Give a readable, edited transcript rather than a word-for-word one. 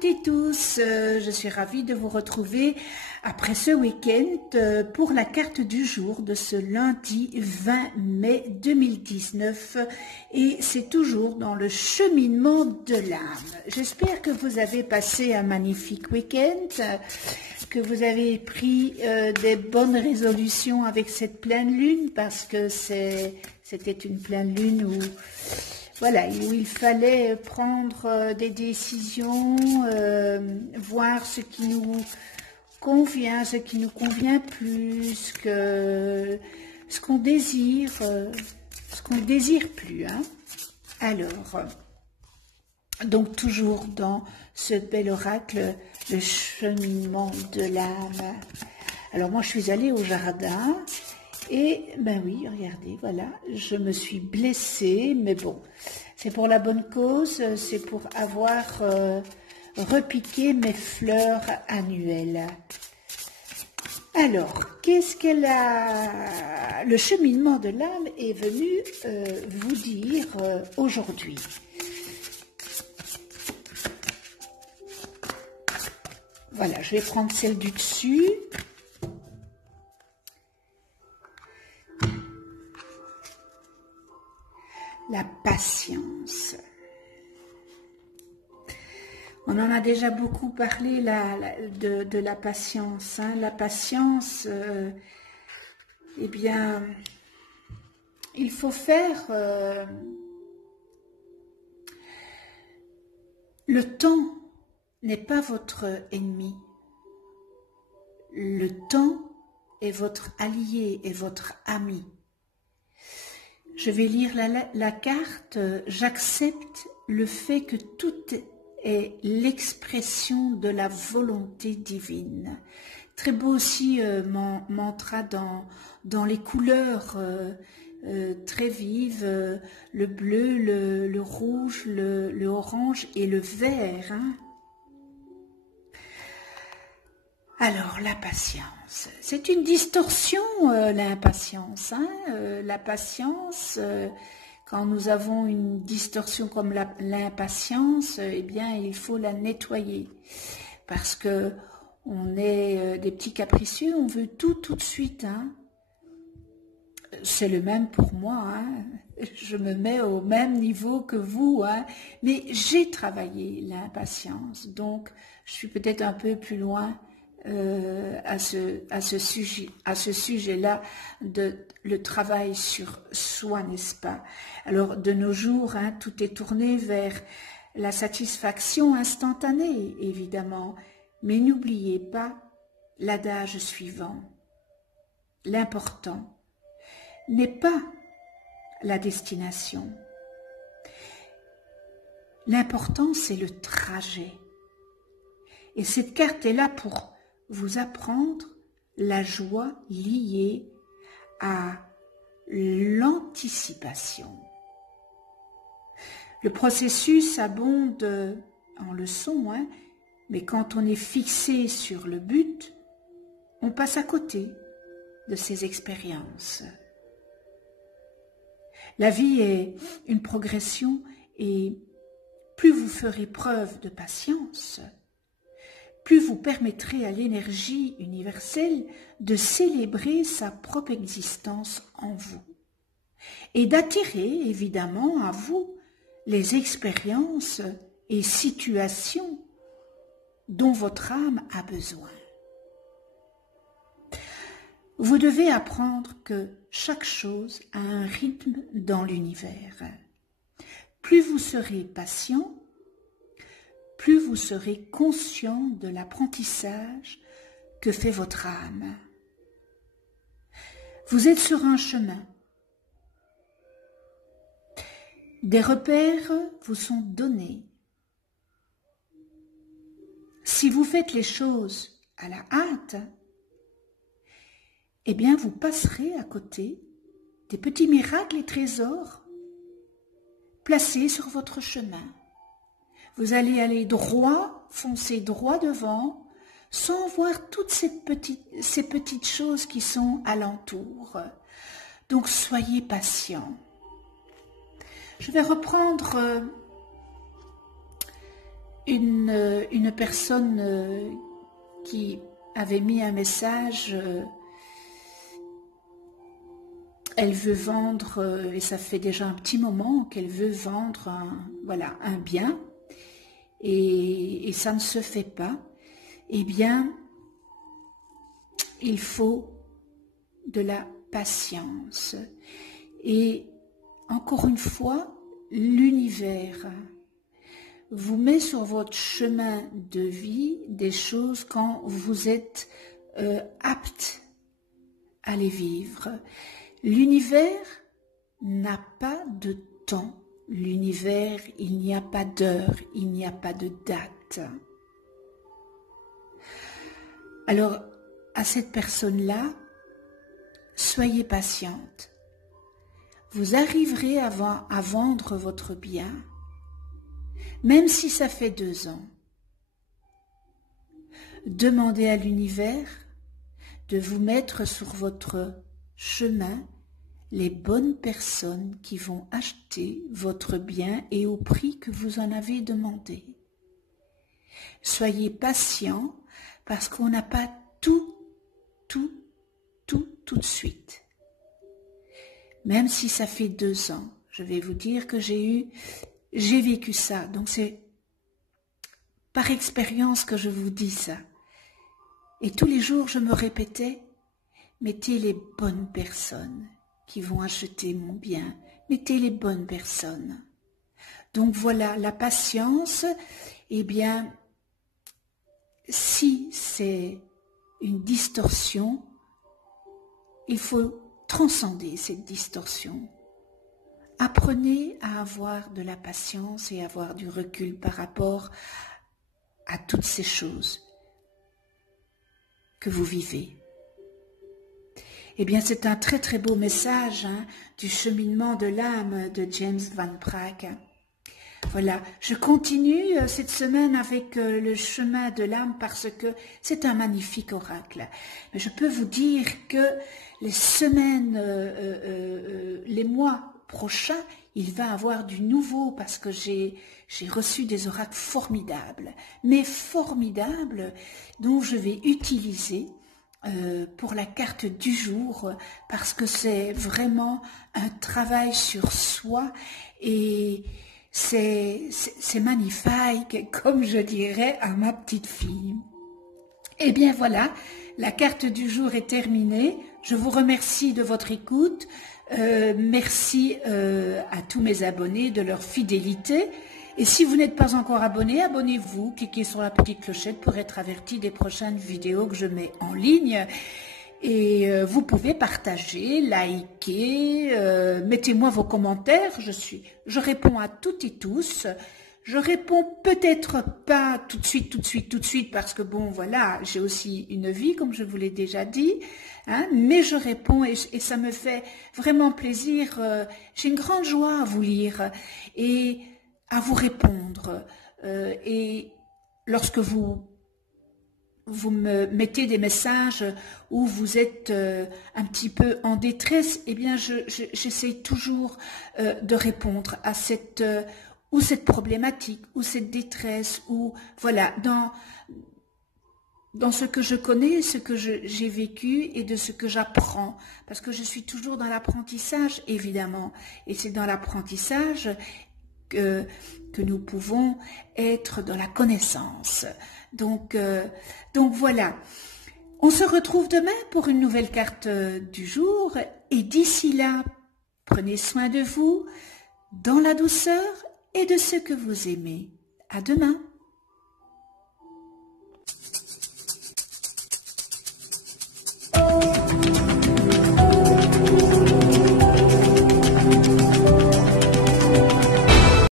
toutes et tous, je suis ravie de vous retrouver après ce week-end pour la carte du jour de ce lundi 20 mai 2019 et c'est toujours dans le cheminement de l'âme. J'espère que vous avez passé un magnifique week-end, que vous avez pris des bonnes résolutions avec cette pleine lune parce que c'était une pleine lune où... Voilà, où il fallait prendre des décisions, voir ce qui nous convient, ce qui nous convient plus, que ce qu'on désire plus. Hein. Alors, donc toujours dans ce bel oracle, le cheminement de l'âme. Alors moi je suis allée au jardin. Et ben oui, regardez, voilà, je me suis blessée, mais bon, c'est pour la bonne cause, c'est pour avoir repiqué mes fleurs annuelles. Alors, qu'est-ce qu'elle a... Le cheminement de l'âme est venu vous dire aujourd'hui. Voilà, je vais prendre celle du dessus. La patience. On en a déjà beaucoup parlé de la patience. Hein. La patience, eh bien, il faut faire... le temps n'est pas votre ennemi. Le temps est votre allié et votre ami. Je vais lire la carte. J'accepte le fait que tout est l'expression de la volonté divine. Très beau aussi mon mantra dans les couleurs très vives, le bleu, le rouge, le orange et le vert. Hein. Alors, la patience, c'est une distorsion, l'impatience. Hein, la patience, quand nous avons une distorsion comme l'impatience, eh bien, il faut la nettoyer. Parce que on est des petits capricieux, on veut tout de suite. Hein. C'est le même pour moi. Hein. Je me mets au même niveau que vous. Hein. Mais j'ai travaillé l'impatience, donc je suis peut-être un peu plus loin à ce sujet-là, le travail sur soi, n'est-ce pas? Alors, de nos jours, hein, tout est tourné vers la satisfaction instantanée, évidemment, mais n'oubliez pas l'adage suivant. L'important n'est pas la destination. L'important, c'est le trajet. Et cette carte est là pour vous apprendre la joie liée à l'anticipation. Le processus abonde en leçons, hein, mais quand on est fixé sur le but, on passe à côté de ces expériences. La vie est une progression et plus vous ferez preuve de patience, plus vous permettrez à l'énergie universelle de célébrer sa propre existence en vous et d'attirer évidemment à vous les expériences et situations dont votre âme a besoin. Vous devez apprendre que chaque chose a un rythme dans l'univers. Plus vous serez patient, plus vous serez conscient de l'apprentissage que fait votre âme. Vous êtes sur un chemin. Des repères vous sont donnés. Si vous faites les choses à la hâte, eh bien vous passerez à côté des petits miracles et trésors placés sur votre chemin. Vous allez aller droit, foncer droit devant, sans voir toutes ces petites choses qui sont alentour. Donc soyez patient. Je vais reprendre une personne qui avait mis un message, elle veut vendre, et ça fait déjà un petit moment qu'elle veut vendre un bien, et ça ne se fait pas. Eh bien, il faut de la patience. Et encore une fois, l'univers vous met sur votre chemin de vie des choses quand vous êtes apte à les vivre. L'univers n'a pas de temps. L'univers, il n'y a pas d'heure, il n'y a pas de date. Alors, à cette personne-là, soyez patiente. Vous arriverez à vendre votre bien, même si ça fait 2 ans. Demandez à l'univers de vous mettre sur votre chemin les bonnes personnes qui vont acheter votre bien et au prix que vous en avez demandé. Soyez patient parce qu'on n'a pas tout de suite. Même si ça fait 2 ans, je vais vous dire que j'ai vécu ça. Donc c'est par expérience que je vous dis ça. Et tous les jours, je me répétais, mettez les bonnes personnes qui vont acheter mon bien. Mettez les bonnes personnes. Donc voilà, la patience, eh bien, si c'est une distorsion, il faut transcender cette distorsion. Apprenez à avoir de la patience et à avoir du recul par rapport à toutes ces choses que vous vivez. Eh bien, c'est un très très beau message du cheminement de l'âme de James Van Praagh. Voilà, je continue cette semaine avec le chemin de l'âme parce que c'est un magnifique oracle. Mais je peux vous dire que les semaines, les mois prochains, il va y avoir du nouveau parce que j'ai reçu des oracles formidables, mais formidables, dont je vais utiliser pour la carte du jour parce que c'est vraiment un travail sur soi et c'est magnifique, comme je dirais à ma petite fille. Eh bien voilà, la carte du jour est terminée. Je vous remercie de votre écoute. Merci à tous mes abonnés de leur fidélité. Et si vous n'êtes pas encore abonné, abonnez-vous, cliquez sur la petite clochette pour être averti des prochaines vidéos que je mets en ligne. Et vous pouvez partager, liker, mettez-moi vos commentaires, je réponds à toutes et tous. Je réponds peut-être pas tout de suite, parce que bon, voilà, j'ai aussi une vie, comme je vous l'ai déjà dit, mais je réponds et ça me fait vraiment plaisir. J'ai une grande joie à vous lire et à vous répondre. Et lorsque vous me mettez des messages où vous êtes un petit peu en détresse, eh bien, j'essaie toujours de répondre à cette problématique, ou cette détresse, ou voilà, dans ce que je connais, ce que j'ai vécu et de ce que j'apprends, parce que je suis toujours dans l'apprentissage, évidemment, et c'est dans l'apprentissage que nous pouvons être dans la connaissance. Donc voilà, on se retrouve demain pour une nouvelle carte du jour, et d'ici là, prenez soin de vous, dans la douceur et de ceux que vous aimez. À demain.